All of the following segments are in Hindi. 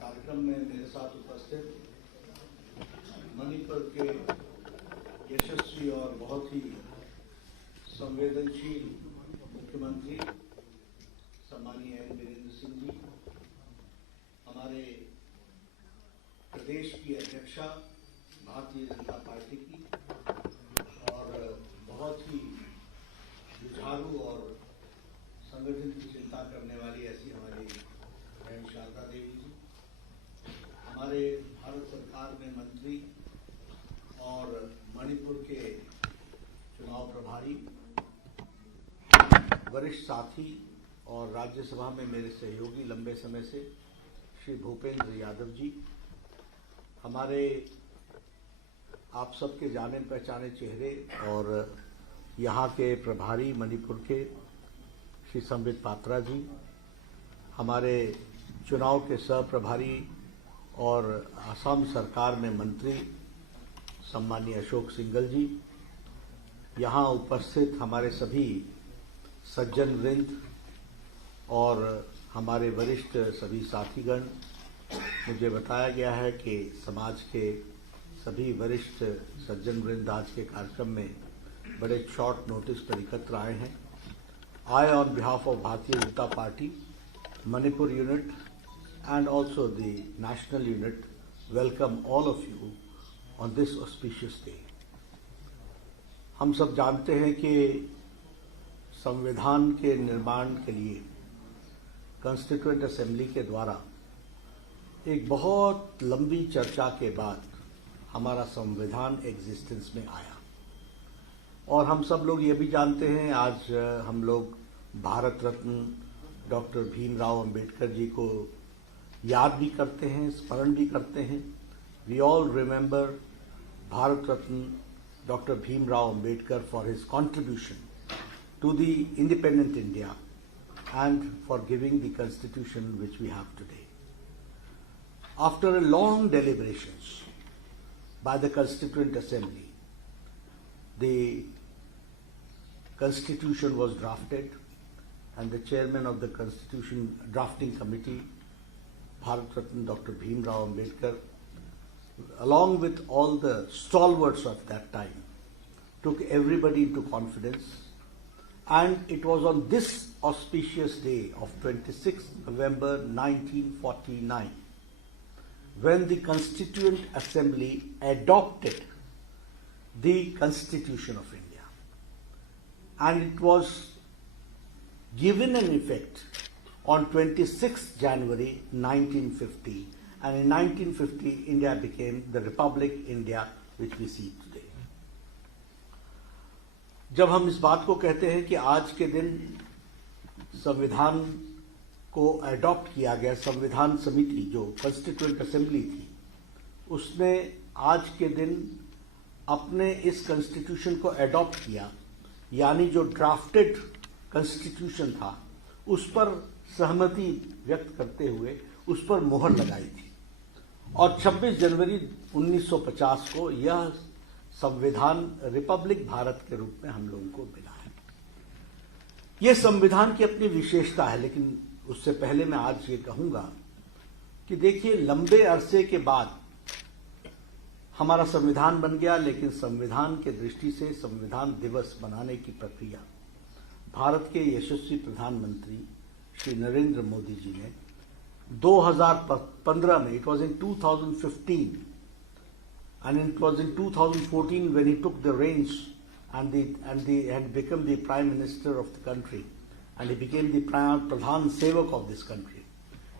कार्यक्रम में मेरे साथ उपस्थित मणिपुर के यशस्वी और बहुत ही संवेदनशील मुख्यमंत्री सम्मानीय एन वीरेंद्र सिंह जी, हमारे प्रदेश की अध्यक्षा भारतीय जनता पार्टी की और बहुत ही जुझारू और संगठन की चिंता करने वाली ऐसी हमारी बहन शारदा देवी जी, हमारे भारत सरकार में मंत्री और मणिपुर के चुनाव प्रभारी, वरिष्ठ साथी और राज्यसभा में मेरे सहयोगी लंबे समय से श्री भूपेंद्र यादव जी, हमारे आप सबके जाने पहचाने चेहरे और यहाँ के प्रभारी मणिपुर के श्री संबित पात्रा जी, हमारे चुनाव के सह प्रभारी और असम सरकार में मंत्री सम्मानीय अशोक सिंघल जी, यहाँ उपस्थित हमारे सभी सज्जन वृंद और हमारे वरिष्ठ सभी साथीगण, मुझे बताया गया है कि समाज के सभी वरिष्ठ सज्जन वृंद आज के कार्यक्रम में बड़े शॉर्ट नोटिस पर एकत्र आए हैं। I, on behalf of Bharatiya Janata Party, Manipur unit and also the national unit, welcome all of you on this auspicious day. हम सब जानते हैं कि संविधान के निर्माण के लिए कॉन्स्टिट्यूएंट असेंबली के द्वारा एक बहुत लंबी चर्चा के बाद हमारा संविधान एग्जिस्टेंस में आया और हम सब लोग ये भी जानते हैं, आज हम लोग भारत रत्न डॉक्टर भीमराव अंबेडकर जी को याद भी करते हैं, स्मरण भी करते हैं। We all remember Bharat Ratna doctor Bhimrao Ambedkar for his contribution to the independent India and for giving the constitution which we have today. After a long deliberations by the Constituent Assembly, the Constitution was drafted and the chairman of the Constitution Drafting Committee, Bharat Ratna Dr. Bhimrao Ambedkar, along with all the stalwarts of that time, took everybody into confidence. And it was on this auspicious day of 26th November 1949 when the Constituent Assembly adopted the Constitution of India. And it was given an effect on 26th January 1950. And in 1950, India became the Republic India which we see today. जब हम इस बात को कहते हैं कि आज के दिन संविधान को एडॉप्ट किया गया, संविधान समिति जो कॉन्स्टिट्यूएंट असेंबली थी, उसने आज के दिन अपने इस कॉन्स्टिट्यूशन को एडॉप्ट किया, यानी जो ड्राफ्टेड कॉन्स्टिट्यूशन था उस पर सहमति व्यक्त करते हुए उस पर मोहर लगाई थी और 26 जनवरी 1950 को यह संविधान रिपब्लिक भारत के रूप में हम लोगों को मिला है। यह संविधान की अपनी विशेषता है, लेकिन उससे पहले मैं आज ये कहूंगा कि देखिए, लंबे अरसे के बाद हमारा संविधान बन गया, लेकिन संविधान के दृष्टि से संविधान दिवस मनाने की प्रक्रिया भारत के यशस्वी प्रधानमंत्री श्री नरेंद्र मोदी जी ने 2015 में, it was in 2015, and it was in 2014 when he took the reins and had become the Prime Minister of the country, and he became the Pradhan Sevak of this country.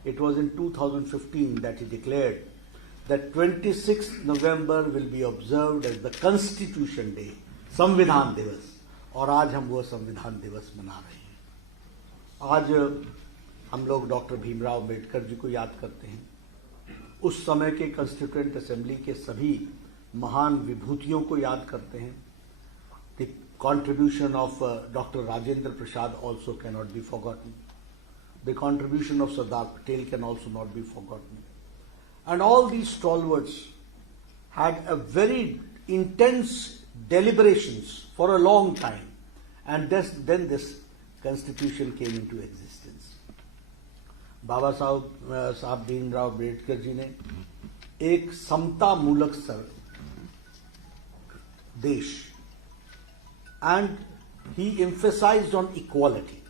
It was in 2015 that he declared that 26th November will be observed as the Constitution Day, संविधान दिवस, और आज हम वो संविधान दिवस मना रहे हैं। आज हम लोग डॉक्टर भीमराव अंबेडकर जी को याद करते हैं, उस समय के कॉन्स्टिट्यूएंट असेंबली के सभी महान विभूतियों को याद करते हैं। The contribution of Dr. Rajendra Prasad also cannot be forgotten. The contribution of Sardar Patel can also not be forgotten. And all these stalwarts had a very intense deliberations for a long time, and then this constitution came into existence. बाबा साहब भीमराव अम्बेडकर जी ने एक समता मूलक देश, and he emphasized on equality.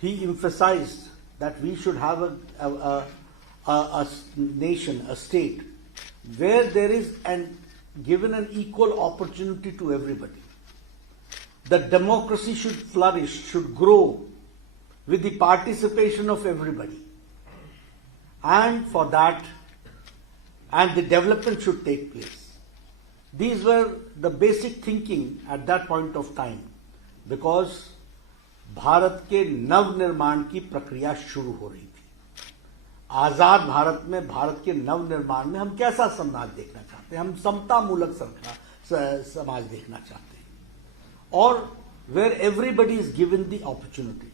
He emphasized that we should have a nation, a state, where there is given an equal opportunity to everybody. The democracy should flourish, should grow with the participation of everybody. And for that, and the development should take place. These were the basic thinking at that point of time, because Bharat के नव निर्माण की प्रक्रिया शुरू हो रही थी। आजाद भारत में, भारत के नव निर्माण में हम कैसा समाज देखना चाहते हैं? हम समता मूलक समाज देखना चाहते हैं, और where everybody is given the opportunity.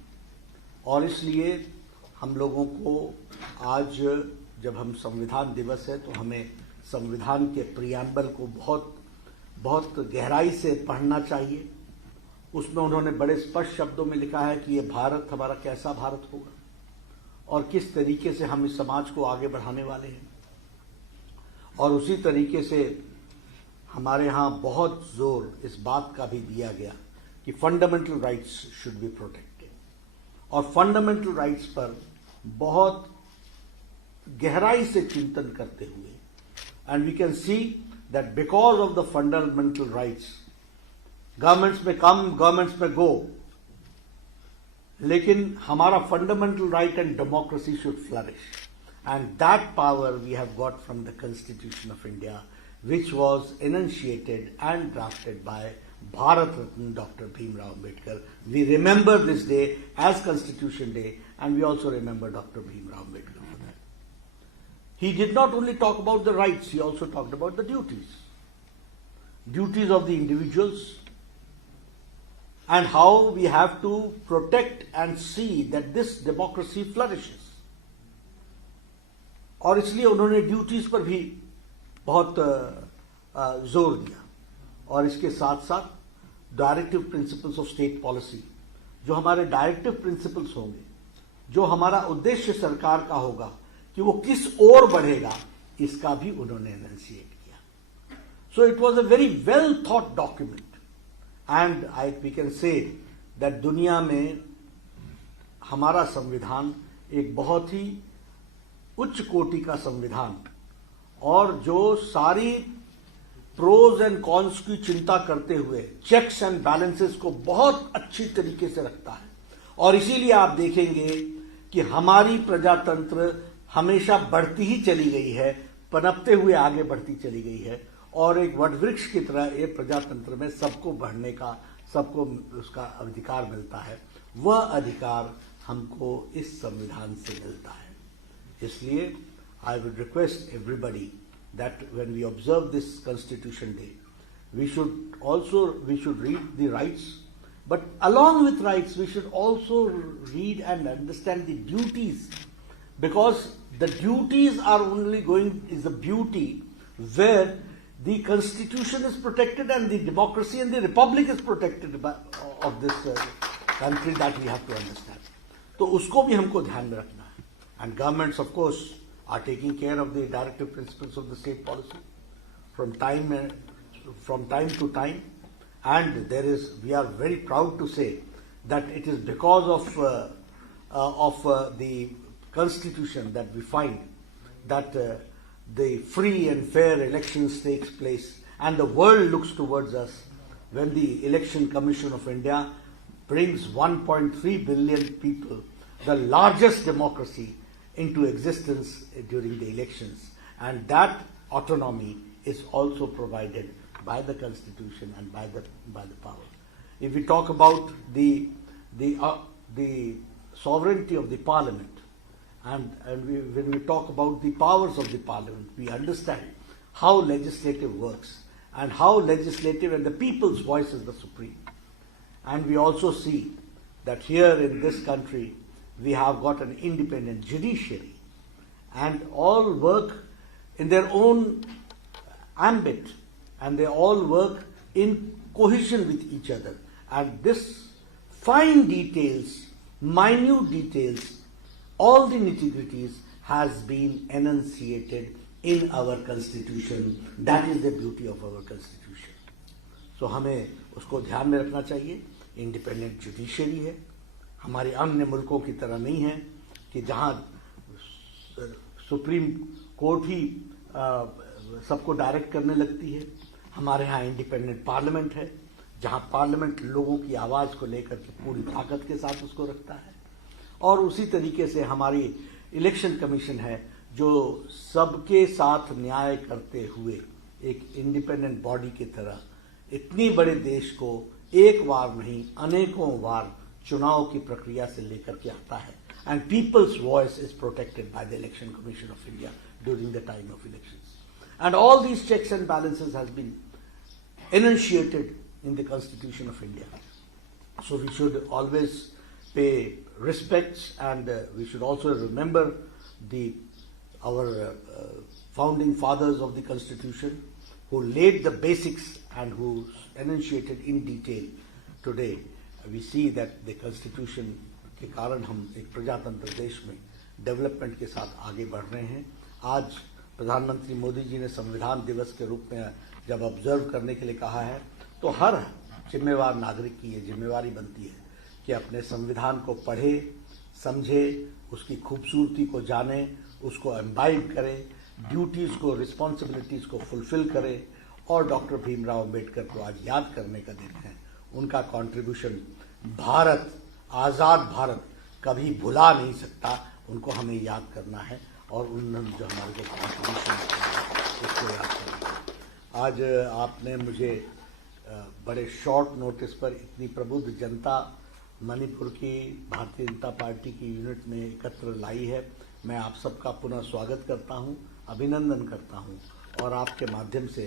और इसलिए हम लोगों को आज जब हम संविधान दिवस है तो हमें संविधान के प्रियम्बल को बहुत बहुत गहराई से पढ़ना चाहिए। उसमें उन्होंने बड़े स्पष्ट शब्दों में लिखा है कि ये भारत हमारा कैसा भारत होगा और किस तरीके से हम इस समाज को आगे बढ़ाने वाले हैं। और उसी तरीके से हमारे यहाँ बहुत जोर इस बात का भी दिया गया कि fundamental rights should be protected, और फंडामेंटल राइट्स पर बहुत गहराई से चिंतन करते हुए, and we can see that because of the fundamental rights governments may come, governments may go, लेकिन हमारा fundamental right and democracy should flourish, and that power we have got from the constitution of India, which was enunciated and drafted by Bharat Ratna Dr. Bhimrao Ambedkar. We remember this day as Constitution Day, and we also remember Dr. Bhimrao Ambedkar for that. He did not only talk about the rights, he also talked about the duties. Duties of the individuals, and how we have to protect and see that this democracy flourishes. और इसलिए उन्होंने ड्यूटीज पर भी बहुत जोर दिया, और इसके साथ साथ directive principles of state policy, जो हमारे डायरेक्टिव प्रिंसिपल्स होंगे, जो हमारा उद्देश्य सरकार का होगा कि वो किस ओर बढ़ेगा, इसका भी उन्होंने एनंसिएट किया। So it was a very well thought document, and we can say that दुनिया में हमारा संविधान एक बहुत ही उच्च कोटि का संविधान, और जो सारी प्रोज एंड कॉन्स की चिंता करते हुए चेक्स एंड बैलेंसेस को बहुत अच्छी तरीके से रखता है। और इसीलिए आप देखेंगे कि हमारी प्रजातंत्र हमेशा बढ़ती ही चली गई है, पनपते हुए आगे बढ़ती चली गई है, और एक वटवृक्ष की तरह ये प्रजातंत्र में सबको बढ़ने का, सबको उसका अधिकार मिलता है। वह अधिकार हमको इस संविधान से मिलता है। इसलिए I would request everybody that when we observe this Constitution Day, we should read the rights, but along with rights, we should also read and understand the duties, because the duties are is the beauty where the Constitution is protected and the democracy and the republic is protected of this country, that we have to understand. तो उसको भी हमको ध्यान में रखना है, and governments of course are taking care of the directive principles of the state policy from time to time, and we are very proud to say that it is because of the Constitution that we find that the free and fair elections takes place, and the world looks towards us when the Election Commission of India brings 1.3 billion people, the largest democracy, into existence during the elections, and that autonomy is also provided by the Constitution and by the power. If we talk about the sovereignty of the Parliament, and when we talk about the powers of the Parliament, we understand how legislative works, and how legislative and the people's voice is the supreme. And we also see that here in this country we have got an independent judiciary, and all work in their own ambit, and they all work in cohesion with each other. And this fine details, minute details, all the nitty-gritties has been enunciated in our constitution. That is the beauty of our constitution. So हमें उसको ध्यान में रखना चाहिए. इंडिपेंडेंट जुडिशरी है, हमारे अन्य मुल्कों की तरह नहीं है कि जहां सुप्रीम कोर्ट ही सबको डायरेक्ट करने लगती है. हमारे यहाँ इंडिपेंडेंट पार्लियामेंट है, जहां पार्लियामेंट लोगों की आवाज को लेकर के पूरी ताकत के साथ उसको रखता है. और उसी तरीके से हमारी इलेक्शन कमीशन है, जो सबके साथ न्याय करते हुए एक इंडिपेंडेंट बॉडी की तरह इतनी बड़े देश को एक बार नहीं अनेकों बार चुनाव की प्रक्रिया से लेकर के आता है. And people's voice is protected by the Election Commission of India during the time of elections. And all these checks and balances has been enunciated in the Constitution of India. So we should always pay respects, and we should also remember our founding fathers of the Constitution, who laid the basics and who enunciated in detail. Today we see that the Constitution के कारण हम एक प्रजातंत्र देश में डेवलपमेंट के साथ आगे बढ़ रहे हैं. आज प्रधानमंत्री मोदी जी ने संविधान दिवस के रूप में जब ऑब्जर्व करने के लिए कहा है, तो हर जिम्मेवार नागरिक की ये जिम्मेवारी बनती है कि अपने संविधान को पढ़े, समझे, उसकी खूबसूरती को जाने, उसको एम्बाइब करे, ड्यूटीज को, रिस्पॉन्सिबिलिटीज को फुलफिल करे. और डॉक्टर भीमराव अम्बेडकर को आज याद करने का दिन है. उनका कंट्रीब्यूशन भारत, आजाद भारत कभी भुला नहीं सकता. उनको हमें याद करना है और उन्होंने जो हमारे को कंट्रीब्यूशन उसको याद करना है. आज आपने मुझे बड़े शॉर्ट नोटिस पर इतनी प्रबुद्ध जनता मणिपुर की भारतीय जनता पार्टी की यूनिट में एकत्र लाई है. मैं आप सबका पुनः स्वागत करता हूं, अभिनंदन करता हूं, और आपके माध्यम से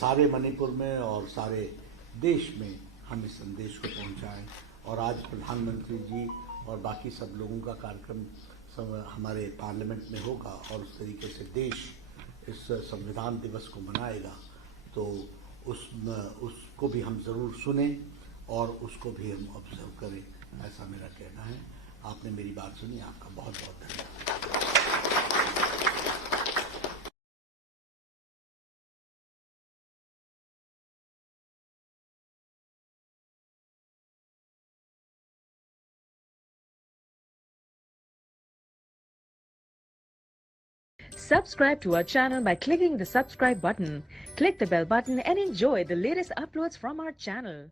सारे मणिपुर में और सारे देश में हम इस संदेश को पहुंचाएं. और आज प्रधानमंत्री जी और बाकी सब लोगों का कार्यक्रम हमारे पार्लियामेंट में होगा और उस तरीके से देश इस संविधान दिवस को मनाएगा. तो उसको भी हम ज़रूर सुने और उसको भी हम ऑब्जर्व करें, ऐसा मेरा कहना है. आपने मेरी बात सुनी, आपका बहुत बहुत धन्यवाद. Subscribe to our channel by clicking the subscribe button. Click the bell button and enjoy the latest uploads from our channel.